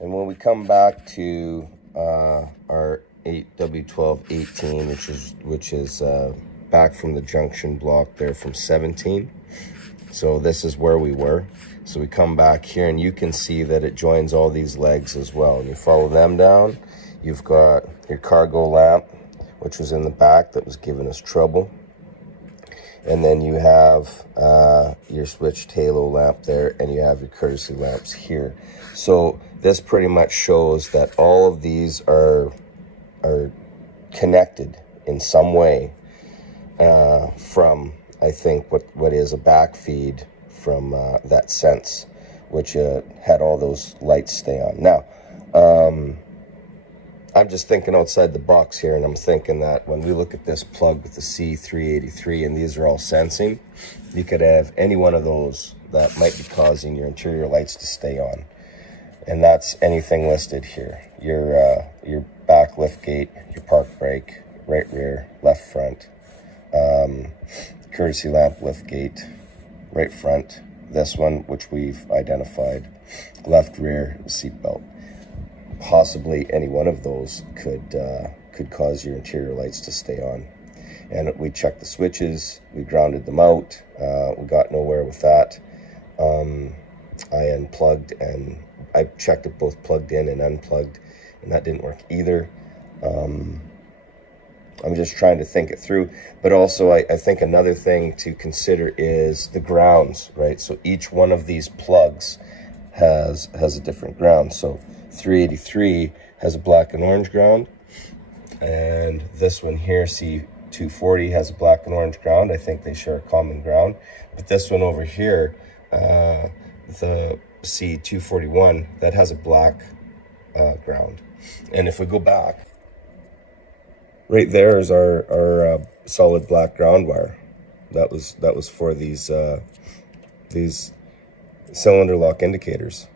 And when we come back to our 8W1218, which is back from the junction block there from 17. So this is where we were. So we come back here and you can see that it joins all these legs as well. And you follow them down, you've got your cargo lamp, which was in the back that was giving us trouble. And then you have your switched halo lamp there, and you have your courtesy lamps here. So this pretty much shows that all of these are connected in some way from, I think, what is a back feed from that sense, which had all those lights stay on. Now, I'm just thinking outside the box here, and I'm thinking that when we look at this plug with the C383, and these are all sensing, you could have any one of those that might be causing your interior lights to stay on. And that's anything listed here. Your back lift gate, your park brake, right rear, left front, courtesy lamp lift gate, right front, this one, which we've identified, left rear, seat belt. Possibly any one of those could cause your interior lights to stay on. And we checked the switches, we grounded them out, we got nowhere with that. I unplugged, and I checked it both plugged in and unplugged, and that didn't work either. I'm just trying to think it through, but also I think another thing to consider is the grounds, right? So each one of these plugs has a different ground. So 383 has a black and orange ground, and this one here, C240, has a black and orange ground. I think they share a common ground, but this one over here, the C241, that has a black ground. And if we go back, right there is our solid black ground wire. That was for these cylinder lock indicators.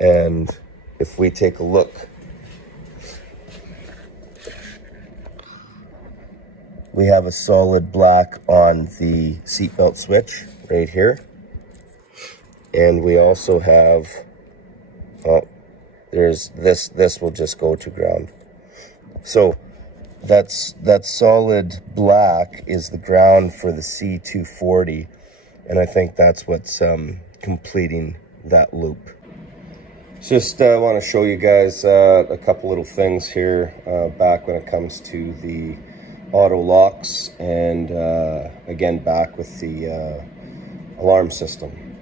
And if we take a look, we have a solid black on the seatbelt switch right here. And we also have, there's this will just go to ground. So that solid black is the ground for the C240. And I think that's what's completing that loop. Just want to show you guys a couple little things here back when it comes to the auto locks, and again back with the alarm system.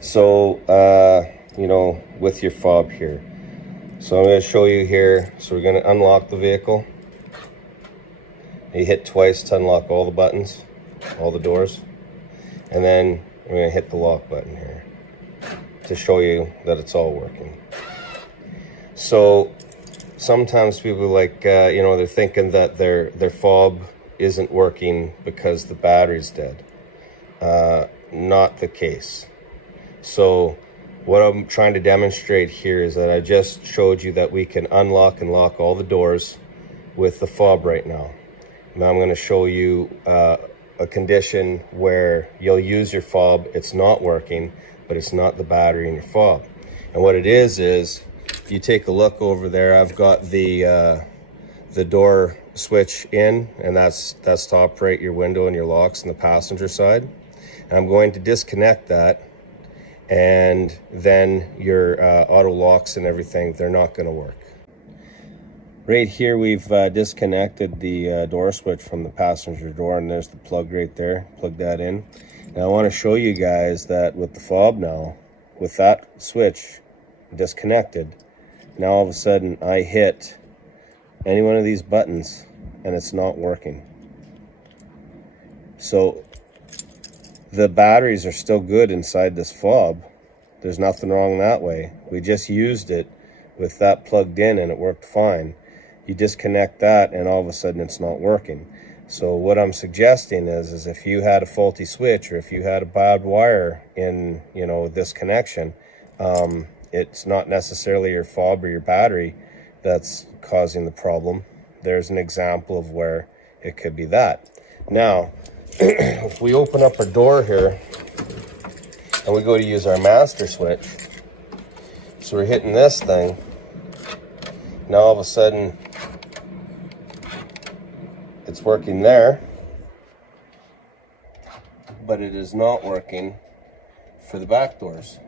So you know, with your fob here, so I'm going to show you here. So we're going to unlock the vehicle. You hit twice to unlock all the buttons, all the doors, and then we're going to hit the lock button here to show you that it's all working. So sometimes people like, you know, they're thinking that their fob isn't working because the battery's dead. Not the case. So what I'm trying to demonstrate here is that I just showed you that we can unlock and lock all the doors with the fob right now. Now I'm going to show you a condition where you'll use your fob, it's not working, but it's not the battery in your fob. And what it is you take a look over there. I've got the door switch in, and that's to operate your window and your locks on the passenger side. And I'm going to disconnect that, and then your auto locks and everything, they're not going to work. Right here, we've disconnected the door switch from the passenger door, and there's the plug right there. Plug that in. Now I want to show you guys that with the fob now, with that switch disconnected, now all of a sudden I hit any one of these buttons and it's not working. So the batteries are still good inside this fob. There's nothing wrong that way. We just used it with that plugged in and it worked fine. You disconnect that and all of a sudden it's not working. So what I'm suggesting is if you had a faulty switch, or if you had a bad wire in, you know, this connection, it's not necessarily your fob or your battery that's causing the problem. There's an example of where it could be that. Now, if we open up our door here and we go to use our master switch, so So we're hitting this thing. Now all of a sudden, it's working there, but it is not working for the back doors.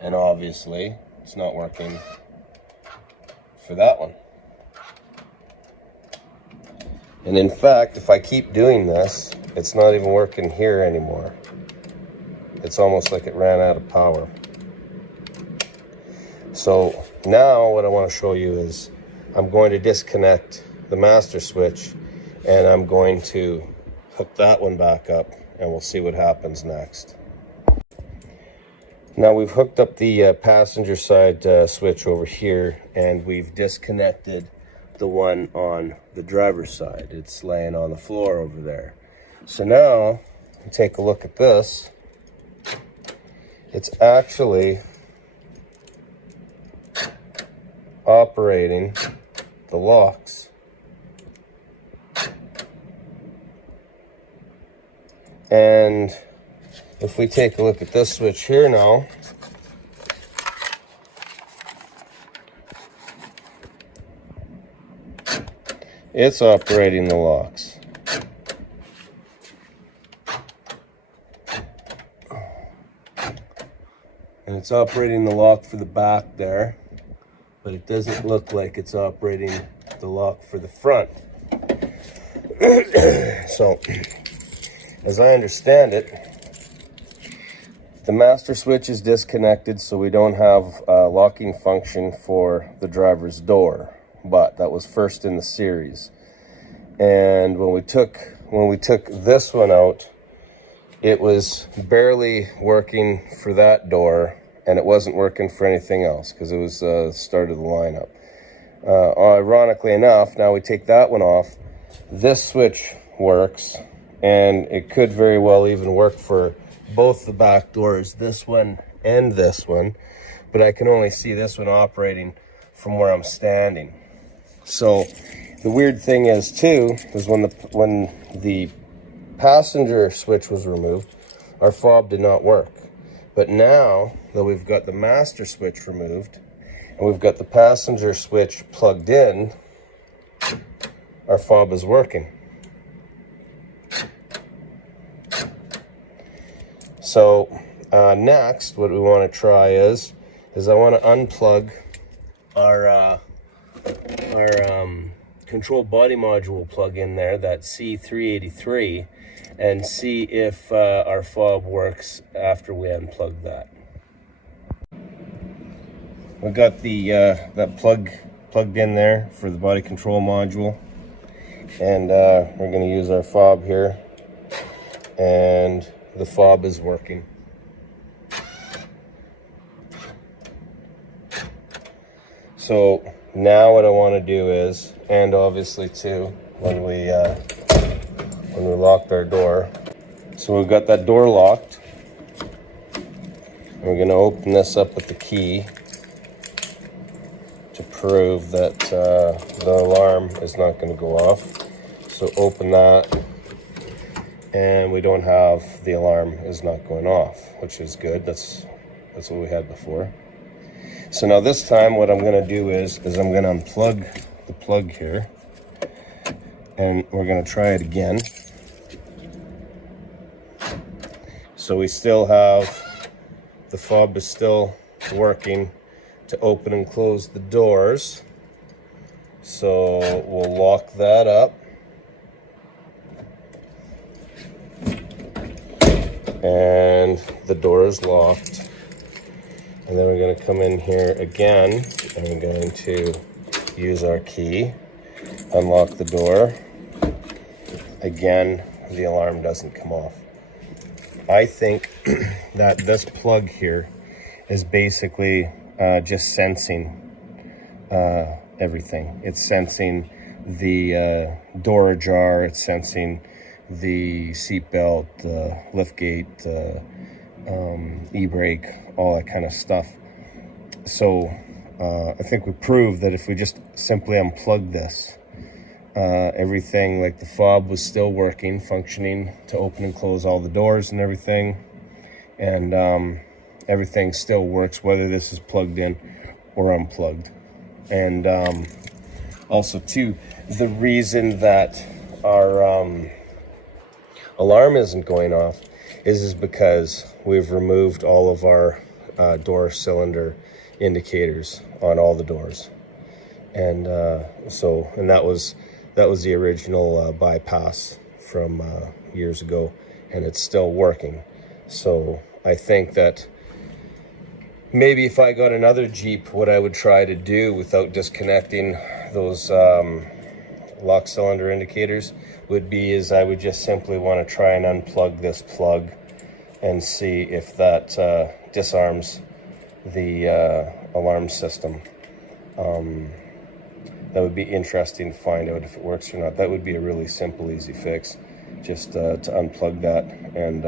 And obviously, it's not working for that one. And in fact, if I keep doing this, it's not even working here anymore. It's almost like it ran out of power. So now what I want to show you is I'm going to disconnect the master switch, and I'm going to hook that one back up, and we'll see what happens next. Now we've hooked up the passenger side switch over here, and we've disconnected the one on the driver's side. It's laying on the floor over there. So now, take a look at this. It's actually operating the locks. And if we take a look at this switch here now, it's operating the locks. And it's operating the lock for the back there, but it doesn't look like it's operating the lock for the front. So, as I understand it, the master switch is disconnected, so we don't have a locking function for the driver's door, but that was first in the series. And when we took this one out, it was barely working for that door, and it wasn't working for anything else because it was start of the lineup. Ironically enough, now we take that one off, this switch works, and it could very well even work for both the back doors, this one and this one, but I can only see this one operating from where I'm standing. So the weird thing is too, was when the passenger switch was removed, our fob did not work. But now that we've got the master switch removed and we've got the passenger switch plugged in, our fob is working. So next, what we want to try is I want to unplug our control body module plug in there, that C383, and see if our fob works after we unplug that. We got the that plugged in there for the body control module, and we're going to use our fob here, and the fob is working. So now what I want to do is, and obviously too, when we locked our door, so we've got that door locked. We're going to open this up with the key to prove that the alarm is not going to go off. So open that, and we don't have, the alarm is not going off, which is good. That's what we had before. So now this time what I'm going to do is I'm going to unplug the plug here, and we're going to try it again. So we still have, the fob is still working to open and close the doors. So we'll lock that up. And the door is locked. And then we're going to come in here again, and we're going to use our key, unlock the door. Again, the alarm doesn't come off. I think that this plug here is basically just sensing everything. It's sensing the door ajar, it's sensing the seatbelt, liftgate, e-brake, all that kind of stuff. So I think we proved that if we just simply unplug this, everything, like the fob was still working, functioning to open and close all the doors and everything. And everything still works, whether this is plugged in or unplugged. And also too, the reason that our alarm isn't going off is because we've removed all of our door cylinder indicators on all the doors. And and that was the original bypass from years ago, and it's still working. So I think that maybe if I got another Jeep, what I would try to do without disconnecting those lock cylinder indicators would be is I would just simply want to try and unplug this plug and see if that disarms the alarm system. That would be interesting to find out if it works or not. That would be a really simple, easy fix. Just to unplug that and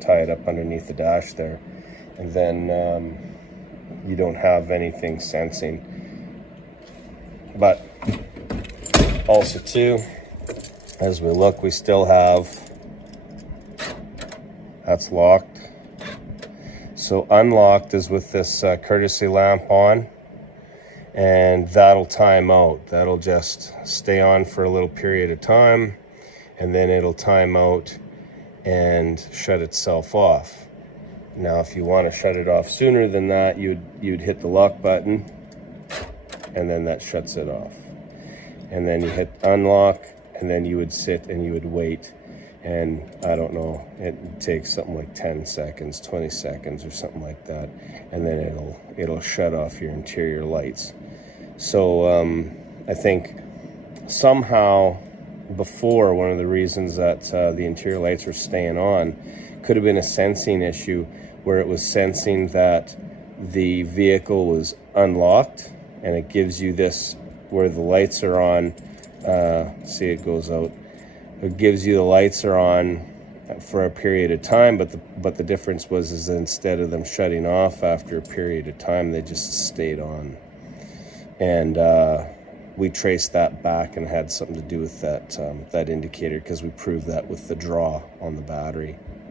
tie it up underneath the dash there. And then you don't have anything sensing. But also too, as we look, we still have, that's locked. So unlocked is with this courtesy lamp on, and that'll time out. That'll just stay on for a little period of time, and then it'll time out and shut itself off. Now, if you want to shut it off sooner than that, you'd hit the lock button, and then that shuts it off. And then you hit unlock, and then you would sit and you would wait. And I don't know, it takes something like 10 seconds, 20 seconds or something like that. And then it'll shut off your interior lights. So I think somehow before, one of the reasons that the interior lights were staying on could have been a sensing issue where it was sensing that the vehicle was unlocked, and it gives you this where the lights are on. See, it goes out. It gives you the lights are on for a period of time, but the difference was instead of them shutting off after a period of time, they just stayed on. And we traced that back, and it had something to do with that that indicator, because we proved that with the draw on the battery.